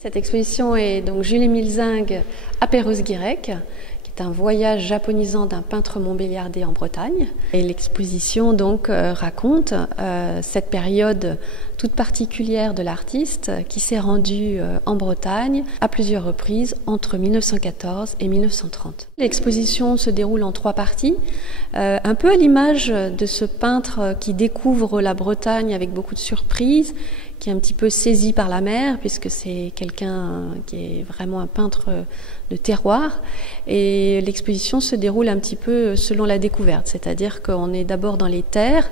Cette exposition est donc Jules-Émile Zingue à Perros-Guirec, qui est un voyage japonisant d'un peintre montbéliardais en Bretagne. Et l'exposition donc raconte cette période toute particulière de l'artiste qui s'est rendu en Bretagne à plusieurs reprises entre 1914 et 1930. L'exposition se déroule en 3 parties, un peu à l'image de ce peintre qui découvre la Bretagne avec beaucoup de surprises, qui est un petit peu saisi par la mer, puisque c'est quelqu'un qui est vraiment un peintre de terroir. Et l'exposition se déroule un petit peu selon la découverte, c'est-à-dire qu'on est d'abord dans les terres,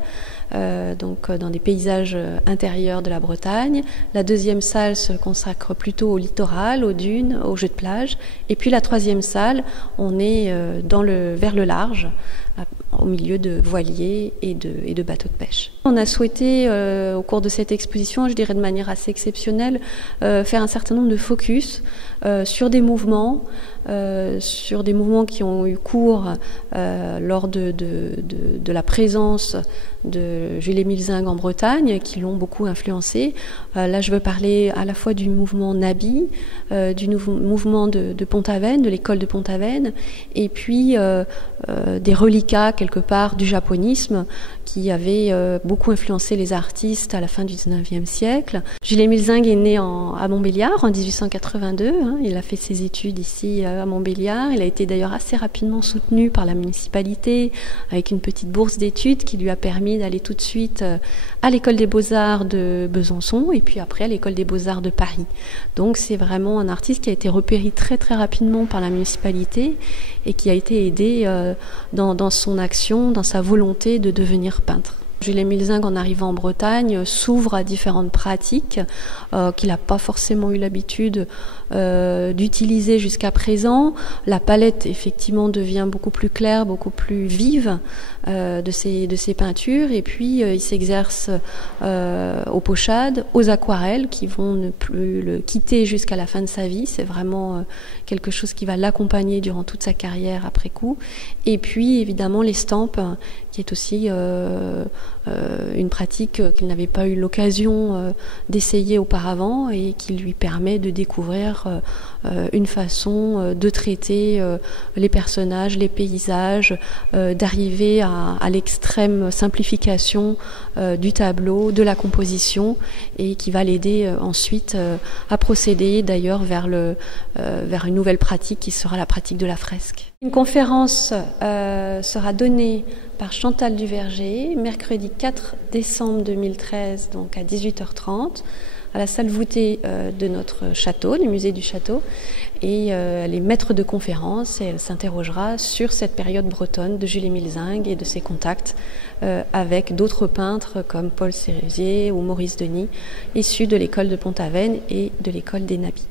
donc dans des paysages intérieurs de la Bretagne. La deuxième salle se consacre plutôt au littoral, aux dunes, aux jeux de plage. Et puis la troisième salle, on est vers le large, au milieu de voiliers et de bateaux de pêche. On a souhaité, au cours de cette exposition, je dirais de manière assez exceptionnelle, faire un certain nombre de focus sur des mouvements qui ont eu cours lors de la présence de Jules-Émile Zingue en Bretagne, qui l'ont beaucoup influencé. Là, je veux parler à la fois du mouvement Nabi, du mouvement de Pont-Aven, de l'école de Pont-Aven, et puis des reliquats quelque part du japonisme qui avait beaucoup influencé les artistes à la fin du XIXe siècle. Jules-Émile Zingue est né à Montbéliard en 1882. Il a fait ses études ici à Montbéliard. Il a été d'ailleurs assez rapidement soutenu par la municipalité avec une petite bourse d'études qui lui a permis d'aller tout de suite à l'école des Beaux-Arts de Besançon et puis après à l'école des Beaux-Arts de Paris. Donc c'est vraiment un artiste qui a été repéré très très rapidement par la municipalité et qui a été aidé dans son action, dans sa volonté de devenir peintre. Jules-Émile Zingue, en arrivant en Bretagne, s'ouvre à différentes pratiques qu'il n'a pas forcément eu l'habitude d'utiliser jusqu'à présent. La palette, effectivement, devient beaucoup plus claire, beaucoup plus vive de ses peintures. Et puis, il s'exerce aux pochades, aux aquarelles, qui vont ne plus le quitter jusqu'à la fin de sa vie. C'est vraiment quelque chose qui va l'accompagner durant toute sa carrière après coup. Et puis, évidemment, l'estampe, qui est aussi une pratique qu'il n'avait pas eu l'occasion d'essayer auparavant et qui lui permet de découvrir une façon de traiter les personnages, les paysages, d'arriver à l'extrême simplification du tableau, de la composition et qui va l'aider ensuite à procéder d'ailleurs vers une nouvelle pratique qui sera la pratique de la fresque. Une conférence sera donnée par Chantal Duverger, mercredi 4 décembre 2013, donc à 18h30, à la salle voûtée de notre château, du musée du château. Et elle est maître de conférence et elle s'interrogera sur cette période bretonne de Jules-Émile Zingue et de ses contacts avec d'autres peintres comme Paul Sérusier ou Maurice Denis, issus de l'école de Pont-Aven et de l'école des Nabis.